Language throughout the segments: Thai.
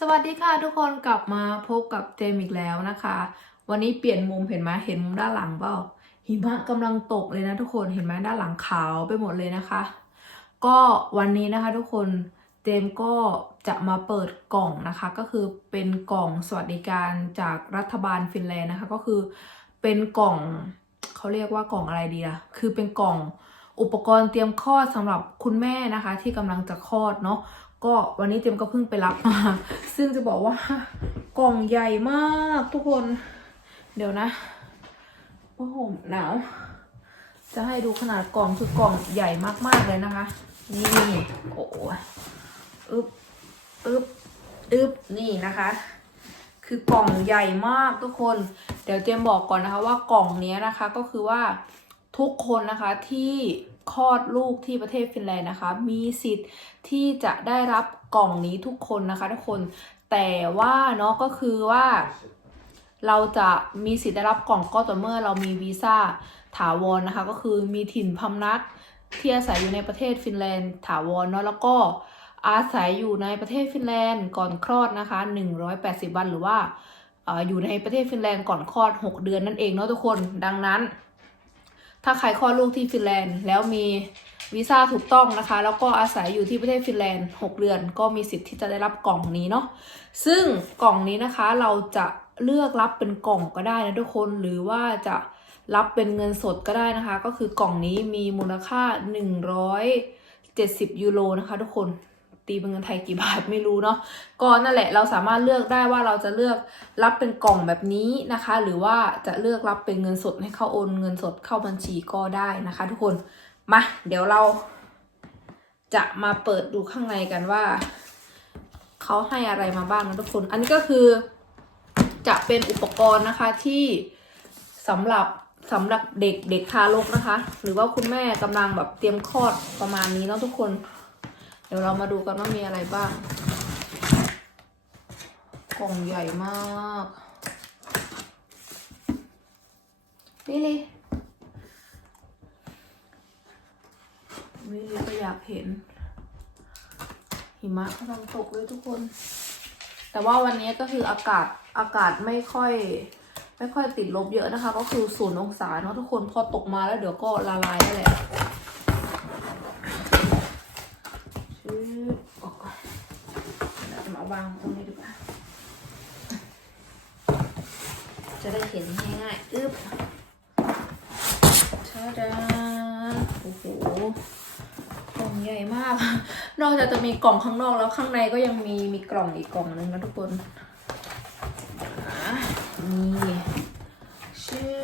สวัสดีค่ะทุกคนกลับมาพบกับเจมอีกแล้วนะคะ วันนี้เปลี่ยนมุมเห็นไหมเห็นมุมด้านหลังเปล่าหิมะกำลังตกเลยนะทุกคนเห็นไหมด้านหลังขาวไปหมดเลยนะคะ ก็วันนี้นะคะทุกคนเจมก็จะมาเปิดกล่องนะคะ ก็คือเป็นกล่องสวัสดิการจากรัฐบาลฟินแลนด์นะคะ ก็คือเป็นกล่องเขาเรียกว่ากล่องอะไรดีล่ะคือเป็นกล่อง อุปกรณ์เตรียมคลอดสำหรับคุณแม่นะคะ ที่กำลังจะคลอดเนาะก็วันนี้เจมก็เพิ่งไปรับมาซึ่งจะบอกว่ากล่องใหญ่มากทุกคน เดี๋ยวนะโอ้โหหนาว จะให้ดูขนาดกล่องคือกล่องใหญ่มากๆเลยนะคะ นี่โอ้อึบอึบอึบนี่นะคะ คือกล่องใหญ่มากทุกคน เดี๋ยวเจมบอกก่อนนะคะว่ากล่องนี้นะคะก็คือว่าทุกคนนะคะที่ คลอดลูกที่ประเทศฟินแลนด์นะคะ มีสิทธิ์ที่จะได้รับกล่องนี้ทุกคนนะคะทุกคน แต่ว่าเนาะก็คือว่าเราจะมีสิทธิ์ได้รับกล่องก็ต่อเมื่อเรามีวีซ่าถาวรนะคะ ก็คือมีถิ่นพำนักที่อาศัยอยู่ในประเทศฟินแลนด์ถาวรเนาะแล้วก็อาศัยอยู่ในประเทศฟินแลนด์ก่อนคลอดนะคะ 180 วันหรือว่าอออยู่ในประเทศฟินแลนด์ก่อนคลอด 6 เดือนนั่นเองเนาะทุกคนดังนั้น ถ้าใครคลอดลูกที่ฟินแลนด์ แล้วมีวีซ่าถูกต้องนะคะ แล้วก็อาศัยอยู่ที่ประเทศฟินแลนด์ 6 เดือน ก็มีสิทธิ์ที่จะได้รับกล่องนี้เนาะซึ่งกล่องนี้นะคะเราจะเลือกรับเป็นกล่องก็ได้นะทุกคนหรือว่าจะรับเป็นเงินสดก็ได้นะคะ ก็คือกล่องนี้มีมูลค่า 170 ยูโรนะคะทุกคน ตีเป็นเงินไทยกี่บาทไม่รู้เนาะก็นั่นแหละเราสามารถเลือกได้ว่าเราจะเลือกรับเป็นกล่องแบบนี้นะคะ หรือว่าจะเลือกรับเป็นเงินสดให้เข้าโอนเงินสดเข้าบัญชีก็ได้นะคะ ทุกคนมาเดี๋ยวเรา จะมาเปิดดูข้างในกันว่าเขาให้อะไรมาบ้างนะทุกคน อันนี้ก็คือ จะเป็นอุปกรณ์นะคะที่สำหรับสำหรับเด็กเด็กทารกนะคะ หรือว่าคุณแม่กำลังแบบเตรียมคลอดประมาณนี้แล้วทุกคน ดี๋ยวเรามาดูกันว่ามีอะไรบ้าง กล่องใหญ่มากนี่เลยวิลีก็อยากเห็น หิมะกำลังตกเลยทุกคน แต่ว่าวันนี้ก็คืออากาศอากาศไม่ค่อย ไม่ค่อยติดลบเยอะนะคะ ก็คือศูนย์องศาเนาะทุกคนพอตกมาแล้วเดี๋ยวก็ละลายได้แหละชื้อออกก่อนเดี๋ย วางตรงนี้ดีกว่า จะได้เห็นง่ายๆอึ๊บชาดาโอ้โหกล่องใหญ่มาก นอกจากจะมีกล่องข้างนอกแล้วข้างในก็ยังมีมีกล่องอีกกล่องนึงนะทุกคนนี่ชื่อ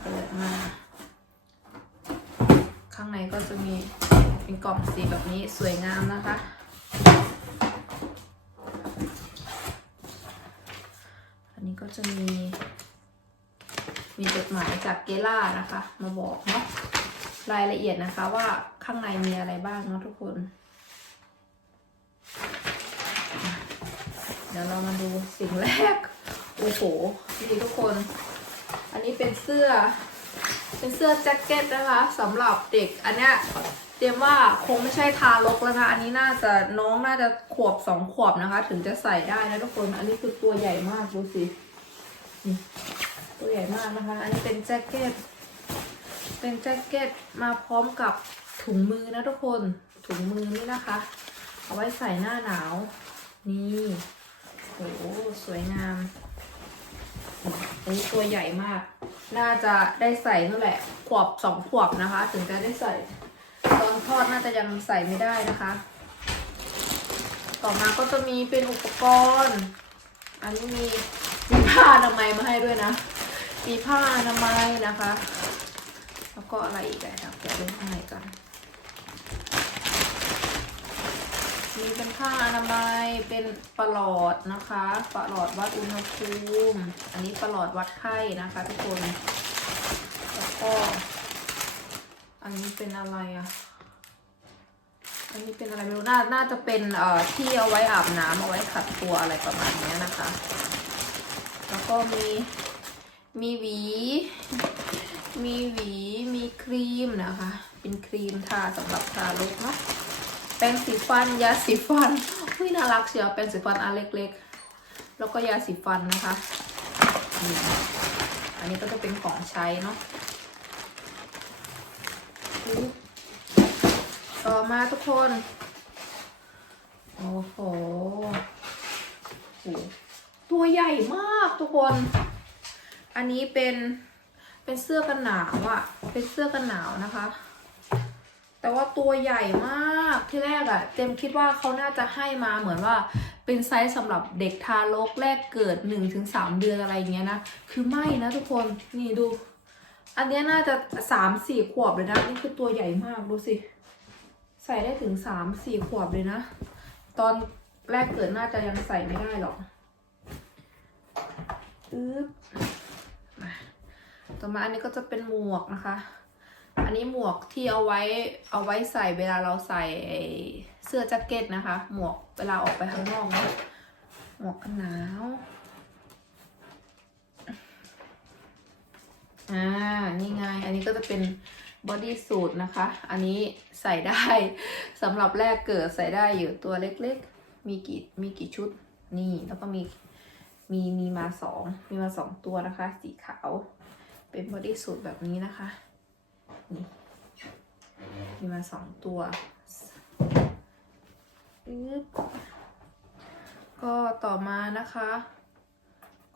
เปิดมา ข้างในก็จะมีเป็นกล่องสีแบบนี้สวยงามนะคะ อันนี้ก็ จะมี มีจดหมายจากเกล่านะคะ มาบอกเนาะรายละเอียดนะคะว่าข้างในมีอะไรบ้างเนาะทุกคน เดี๋ยวเรามาดูสิ่งแรก โอ้โหนี่ทุกคน อันนี้เป็นเสื้อ เป็นเสื้อแจ็คเก็ตนะคะสำหรับเด็ก อันเนี้ยเตรียมว่าคงไม่ใช่ทารกแล้วนะ อันนี้น่าจะน้องน่าจะขวบสองขวบนะคะ ถึงจะใส่ได้นะทุกคน อันนี้คือตัวใหญ่มากดูสิ ตัวใหญ่มากนะคะ อันนี้เป็นแจ็คเก็ต เป็นแจ็คเก็ตมาพร้อมกับถุงมือนะทุกคน ถุงมือนี่นะคะ เอาไว้ใส่หน้าหนาว นี่โอ้สวยงามอันนี้ตัวใหญ่มาก น่าจะได้ใส่นั่นแหละ ขวบสองขวบนะคะ ถึงจะได้ใส่ ตอนทอดน่าจะยังใส่ไม่ได้นะคะ ต่อมาก็จะมีเป็นอุปกรณ์ อันนี้มี มีผ้าอนามัยมาให้ด้วยนะ มีผ้าอนามัยนะคะ แล้วก็อะไรอีกอะครับเดี๋ยวดูข้างในกันมีเป็นผ้าอนามัย เป็นปลอดนะคะ ปลอดวัดอุณหภูมิ อันนี้ปลอดวัดไข้นะคะทุกคน แล้วก็ อันนี้เป็นอะไรอะอันนี้เป็นอะไรไม่รู้น่าน่าจะเป็นเอ่อที่เอาไว้อาบน้ำเอาไว้ขัดตัวอะไรประมาณนี้นะคะ แล้วก็มีมีหวี มีหวี มีครีมนะคะ เป็นครีมทาสำหรับทารกเนาะแปรงสีฟัน ยาสีฟันอุ้ยน่ารักเชียวแปรงสีฟันอันเล็กๆ แล้วก็ยาสีฟันนะคะนี่อันนี้ก็จะเป็นของใช้เนาะต่อมาทุกคน โอ้โห ใหญ่มากทุกคน อันนี้เป็นเป็นเสื้อกันหนาวอะ่ะ เป็นเสื้อกันหนาวนะคะ แต่ว่าตัวใหญ่มากที่แรกอะ่ะ เจมคิดว่าเขาน่าจะให้มาเหมือนว่าเป็นไซส์สำหรับเด็กทารกแรกเกิด1นถึงสเดือนอะไรอย่างเงี้ยนะ คือไม่นะทุกคน นี่ดู อันเนี้ยน่าจะสามสี่ขวบเลยนะ นี่คือตัวใหญ่มากดูสิ ใส่ได้ถึงสามสี่ขวบเลยนะ ตอนแรกเกิดน่าจะยังใส่ไม่ได้หรอก อึ๊บต่อมาอันนี้ก็จะเป็นหมวกนะคะ อันนี้หมวกที่เอาไว้เอาไว้ใส่เวลาเราใส่เสื้อแจ็คเก็ตนะคะ หมวกเวลาออกไปข้างนอกนะหมวกกันหนาว อ่า นี่ไง อันนี้ก็จะเป็นบอดี้สูทนะคะ อันนี้ใส่ได้สำหรับแรกเกิดใส่ได้อยู่ตัวเล็กๆ มีกี่มีกี่ชุด นี่แล้วก็มี มีมีมาสองมีมาสองตัวนะคะ สีขาว เป็นบอดี้สูทแบบนี้นะคะ นี่มีมาสองตัวก็ต่อมานะคะ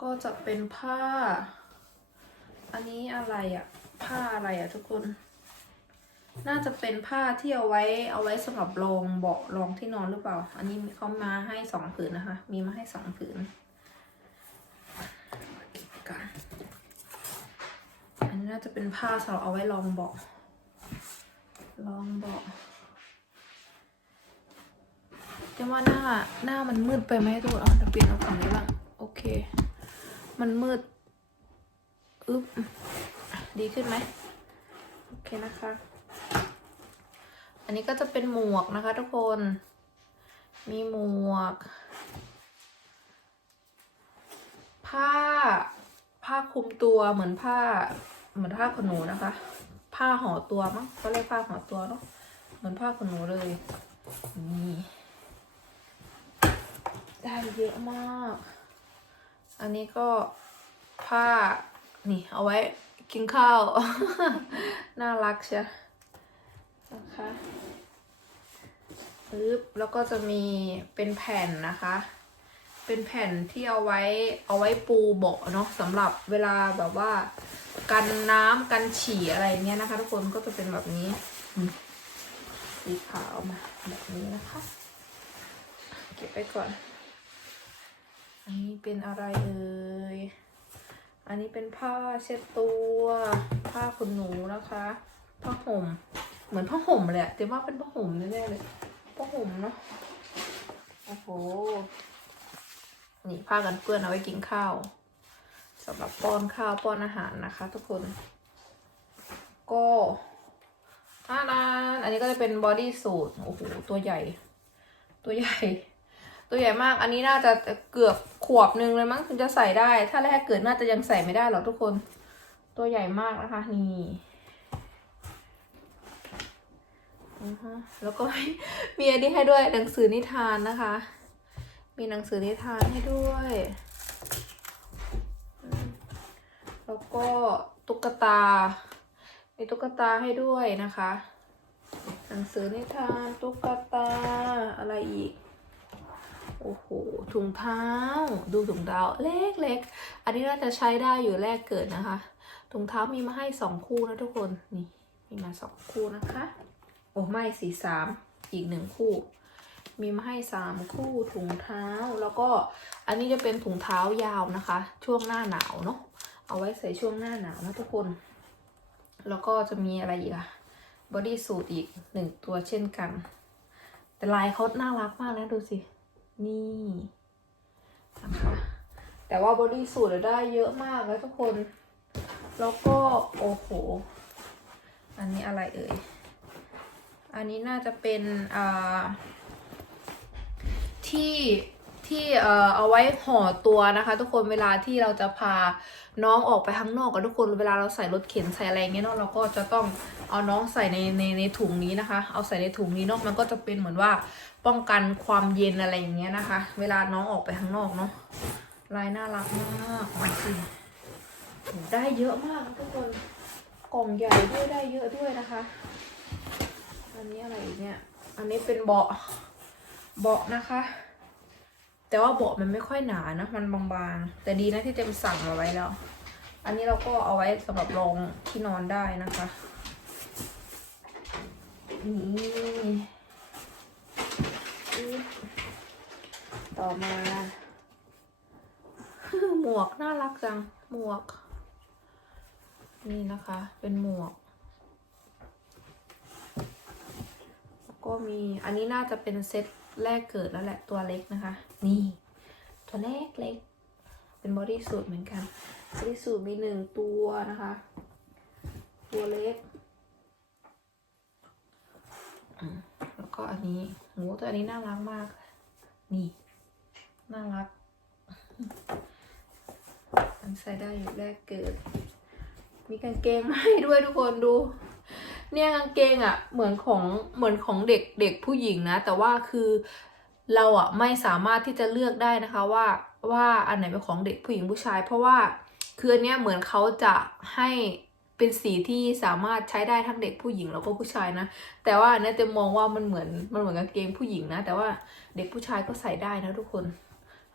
ก็จะเป็นผ้า อันนี้อะไรอะผ้าอะไรอะทุกคน น่าจะเป็นผ้าที่เอาไว้เอาไว้สำหรับรองเบาะรองที่นอนหรือเปล่า อันนี้เขามาให้สองผืนนะคะ มีมาให้สองผืนอั น่าจะเป็นผ้าสำหรับเอาไว้รองเบาะรองเบาะแต่ว่าหน้าหน้ามันมืดไปไหมทุกคนเอาเดี๋ยวเปลี่ยนเอาฝั่งนี้บ้างโอเค มันมืดอึ๊บดีขึ้นไหมโอเคนะคะ อันนี้ก็จะเป็นหมวกนะคะทุกคน มีหมวก ผ้า ผ้าคลุมตัวเหมือนผ้า เหมือนผ้าขนหนูนะคะ ผ้าห่อตัวมั้งเขาเรียกผ้าห่อตัวเนาะเหมือนผ้าขนหนูเลยนี่ได้เยอะมาก อันนี้ก็ผ้านี่เอาไว้กินข้าว น่ารักเชียนะคะปึ๊บแล้วก็จะมีเป็นแผ่นนะคะ เป็นแผ่นที่เอาไว้เอาไว้ปูเบาะเนาะสำหรับเวลาแบบว่า กันน้ำกันฉี่อะไรเงี้ยนะคะ ทุกคนก็จะเป็นแบบนี้อืมสีขาวมาแบบนี้นะคะ เก็บไปก่อน อันนี้เป็นอะไรเอ่ยอันนี้เป็นผ้าเช็ดตัว ผ้าขนหนูนะคะผ้าห่ม เหมือนผ้าห่มเลยอะแต่ว่าเป็นผ้าห่มแน่ๆเลยผ้าห่มเนาะโอ้โหนี่ผ้ากันเปื้อนเอาไว้กินข้าว สำหรับป้อนข้าวป้อนอาหารนะคะ ทุกคน ก็อาลานอันนี้ก็จะเป็นบอดี้สูทโอ้โหตัวใหญ่ ตัวใหญ่ ตัวใหญ่มาก อันนี้น่าจะเกือบขวบหนึ่งเลยมั้งถึงจะใส่ได้ ถ้าแรกเกิดน่าจะยังใส่ไม่ได้หรอกทุกคน ตัวใหญ่มากนะคะนี่อือฮะแล้วก็มีอันนี้ให้ด้วยหนังสือนิทานนะคะ มีหนังสือนิทานให้ด้วยอืม แล้วก็ตุ๊กตา มีตุ๊กตาให้ด้วยนะคะ หนังสือนิทานตุ๊กตาอะไรอีก โอ้โห ถุงเท้า ดูถุงเท้าเล็กๆ อันนี้น่าจะใช้ได้อยู่แรกเกิดนะคะ ถุงเท้ามีมาให้สองคู่นะทุกคน นี่ มีมาสองคู่นะคะ โอ้ไม่สี่สาม อีกหนึ่งคู่มีมาให้สามคู่ถุงเท้าแล้วก็อันนี้จะเป็นถุงเท้ายาวนะคะ ช่วงหน้าหนาวเนาะ เอาไว้ใส่ช่วงหน้าหนาวนะทุกคน แล้วก็จะมีอะไรอีกอะบอดี้สูทอีกหนึ่งตัวเช่นกัน แต่ลายเขาน่ารักมากนะดูสิ นี่นะคะแต่ว่าบอดี้สูทได้เยอะมากแล้วทุกคน แล้วก็โอ้โห อันนี้อะไรเอ่ย อันนี้น่าจะเป็นอ่าที่ที่เอ่อเอาไว้ห่อตัวนะคะ ทุกคนเวลาที่เราจะพา น้องออกไปข้างนอกกับทุกคนเวลาเราใส่รถเข็นใส่อะไรเงี้ยเนาะเราก็จะต้องเอาน้องใส่ในในในถุงนี้นะคะ เอาใส่ในถุงนี้เนาะมันก็จะเป็นเหมือนว่าป้องกันความเย็นอะไรอย่างเงี้ยนะคะ เวลาน้องออกไปข้างนอกเนาะลายน่ารักมากดูสิได้เยอะมากทุกคนกล่องใหญ่ด้วยได้เยอะด้วยนะคะอันนี้อะไรเนี่ยอันนี้เป็นเบาะเบาะนะคะ แต่ว่าเบาะมันไม่ค่อยหนานะมันบางๆ แต่ดีนะที่เต็มสั่งเอาไว้แล้ว อันนี้เราก็เอาไว้สำหรับรองที่นอนได้นะคะนี่ต่อมาหมวกน่ารักจังหมวก นี่นะคะ เป็นหมวกแล้วก็มีอันนี้น่าจะเป็นเซตแรกเกิดแล้วแหละตัวเล็กนะคะ นี่ ตัวเล็กเล็ก เป็นบอดี้สูทเหมือนกันบอดี้สูทมีหนึ่งตัวนะคะ ตัวเล็กแล้วก็อันนี้โหตัวอันนี้น่ารักมาก นี่ น่ารัก มันใส่ได้อยู่แรกเกิด มีกางเกงมาให้ด้วยทุกคนดู เนี่ยกางเกงอะ เหมือนของเหมือนของเด็กเด็กผู้หญิงนะ แต่ว่าคือ เราอะไม่สามารถที่จะเลือกได้นะคะว่าว่าอันไหนเป็นของเด็กผู้หญิงผู้ชาย เพราะว่าคืออันเนี้ยเหมือนเขาจะให้เป็นสีที่สามารถใช้ได้ทั้งเด็กผู้หญิงแล้วก็ผู้ชายนะ แต่ว่าอันเนี้ยเต็มองว่ามันเหมือนมันเหมือนกางเกงผู้หญิงนะ แต่ว่าเด็กผู้ชายก็ใส่ได้นะทุกคน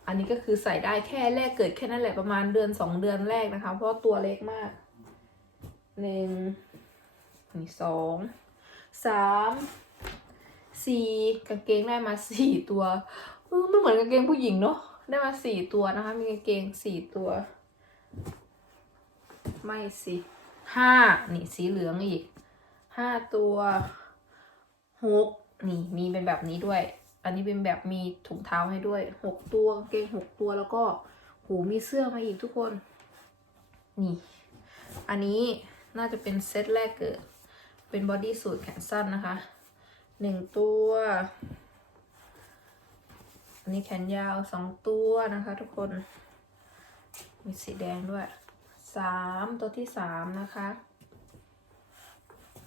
อันนี้ก็คือใส่ได้แค่แรกเกิดแค่นั้นแหละประมาณเดือนสองเดือนแรกนะคะ เพราะตัวเล็กมากหนึ่งนี่สองสาม สี่กางเกงได้มาสี่ตัวไม่เหมือนกางเกงผู้หญิงเนาะได้มาสี่ตัวนะคะ มีกางเกงสี่ตัว ไม่สิห้านี่สีเหลืองอีกห้าตัวหกนี่มีเป็นแบบนี้ด้วย อันนี้เป็นแบบมีถุงเท้าให้ด้วยหกตัวกางเกงหกตัวแล้วก็หูมีเสื้อมาอีกทุกคน นี่ อันนี้น่าจะเป็นเซตแรกเกิด เป็นบอดี้สูทแขนสั้นนะคะ หนึ่งตัว อันนี้แขนยาวสองตัวนะคะทุกคน มีสีแดงด้วยสามตัวที่สามนะคะ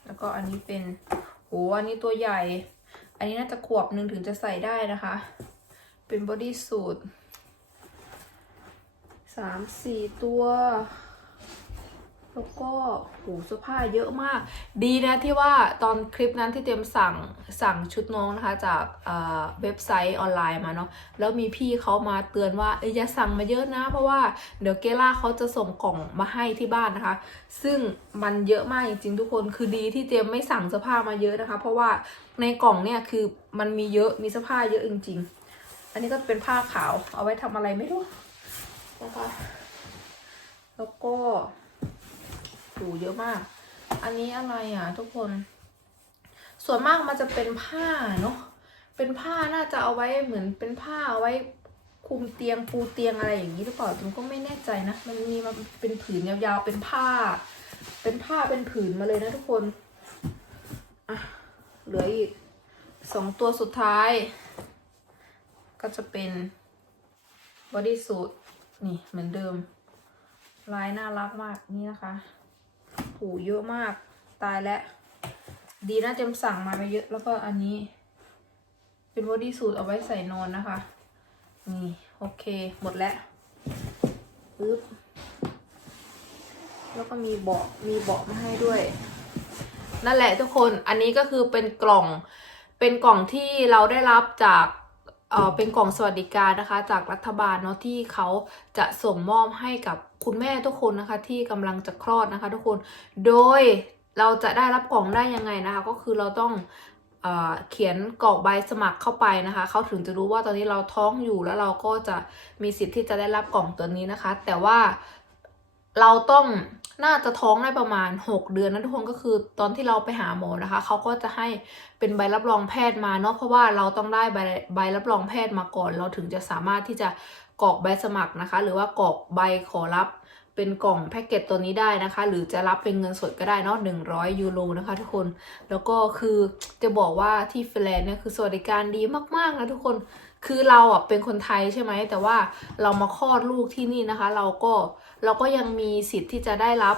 แล้วก็อันนี้เป็นโหอันนี้ตัวใหญ่ อันนี้น่าจะขวบหนึ่งถึงจะใส่ได้นะคะ เป็นบอดี้สูทสามสี่ตัว แล้วก็โหเสื้อผ้าเยอะมาก ดีนะที่ว่าตอนคลิปนั้นที่เตรียมสั่งสั่งชุดน้องนะคะ จากเว็บไซต์ออนไลน์มาเนาะแล้วมีพี่เขามาเตือนว่าเอ้ยอย่าสั่งมาเยอะนะ เพราะว่าเดี๋ยวเกล่าเขาจะส่งกล่องมาให้ที่บ้านนะคะ ซึ่งมันเยอะมากจริงๆทุกคนคือดีที่เตรียมไม่สั่งเสื้อผ้ามาเยอะนะคะ เพราะว่าในกล่องเนี่ยคือมันมีเยอะมีเสื้อผ้าเยอะจริง ๆ อันนี้ก็เป็นผ้าขาวเอาไว้ทำอะไรไม่รู้นะคะแล้วก็ หูเยอะมาก อันนี้อะไรอะ ทุกคน ส่วนมากมันจะเป็นผ้าเนาะ เป็นผ้าน่าจะเอาไว้เหมือนเป็นผ้าเอาไว้คลุมเตียงปูเตียงอะไรอย่างนี้หรือเปล่าผมก็ไม่แน่ใจนะ มันมีมาเป็นผืนยาวๆ เป็นผ้า เป็นผ้าเป็นผืนมาเลยนะทุกคน อะ เหลืออีกสองตัวสุดท้าย ก็จะเป็นบอดี้สูทนี่เหมือนเดิมลายน่ารักมากนี่นะคะ หูเยอะมากตายแล้ว ดีนะเจมสั่งมาไปเยอะแล้วก็อันนี้ เป็นบอดี้สูทเอาไว้ใส่นอนนะคะ นี่โอเคหมดแล้วปึ๊บแล้วก็มีเบาะมีเบาะมาให้ด้วย นั่นแหละทุกคนอันนี้ก็คือเป็นกล่องเป็นกล่องที่เราได้รับจากเออเป็นกล่องสวัสดิการนะคะ จากรัฐบาลเนาะที่เขาจะส่งมอบให้กับ คุณแม่ทุกคนนะคะ ที่กำลังจะคลอดนะคะ ทุกคน โดยเราจะได้รับกล่องได้ยังไงนะคะ ก็คือเราต้องเอเขียนกรอกใบสมัครเข้าไปนะคะ เขาถึงจะรู้ว่าตอนนี้เราท้องอยู่แล้วเราก็จะมีสิทธิ์ที่จะได้รับกล่องตัวนี้นะคะ แต่ว่าเราต้องน่าจะท้องได้ประมาณ 6 เดือนนะทุกคนก็คือตอนที่เราไปหาหมอนะคะ เขาก็จะให้เป็นใบรับรองแพทย์มาเนาะเพราะว่าเราต้องได้ใบใบรับรองแพทย์มาก่อน เราถึงจะสามารถที่จะ กรอกใบสมัครนะคะ หรือว่ากรอกใบขอรับเป็นกล่องแพ็กเกจตัวนี้ได้นะคะ หรือจะรับเป็นเงินสดก็ได้เนาะ100 ยูโรนะคะทุกคน แล้วก็คือจะบอกว่าที่ฟินแลนด์เนี่ยคือสวัสดิการดีมากๆนะทุกคน คือเราอะเป็นคนไทยใช่ไหม แต่ว่าเรามาคลอดลูกที่นี่นะคะ เราก็เราก็ยังมีสิทธิ์ที่จะได้รับ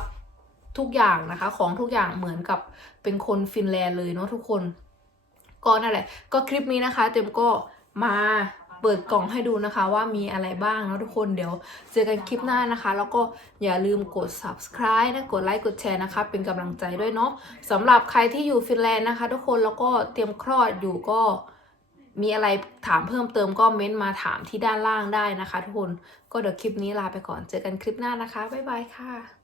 ทุกอย่างนะคะ ของทุกอย่างเหมือนกับเป็นคนฟินแลนด์เลยเนาะทุกคน ก็นั่นแหละ ก็คลิปนี้นะคะ เต็มก็มา เปิดกล่องให้ดูนะคะว่ามีอะไรบ้างนะทุกคนเดี๋ยวเจอกันคลิปหน้านะคะ แล้วก็อย่าลืมกด subscribe นะกดไลค์กดแชร์นะคะ เป็นกำลังใจด้วยเนาะสำหรับใครที่อยู่ฟินแลนด์นะคะ ทุกคนแล้วก็เตรียมคลอดอยู่ก็มีอะไรถามเพิ่มเติมก็เม้นต์มาถามที่ด้านล่างได้นะคะ ทุกคนก็เดี๋ยวคลิปนี้ลาไปก่อนเจอกันคลิปหน้านะคะบ๊ายบายค่ะ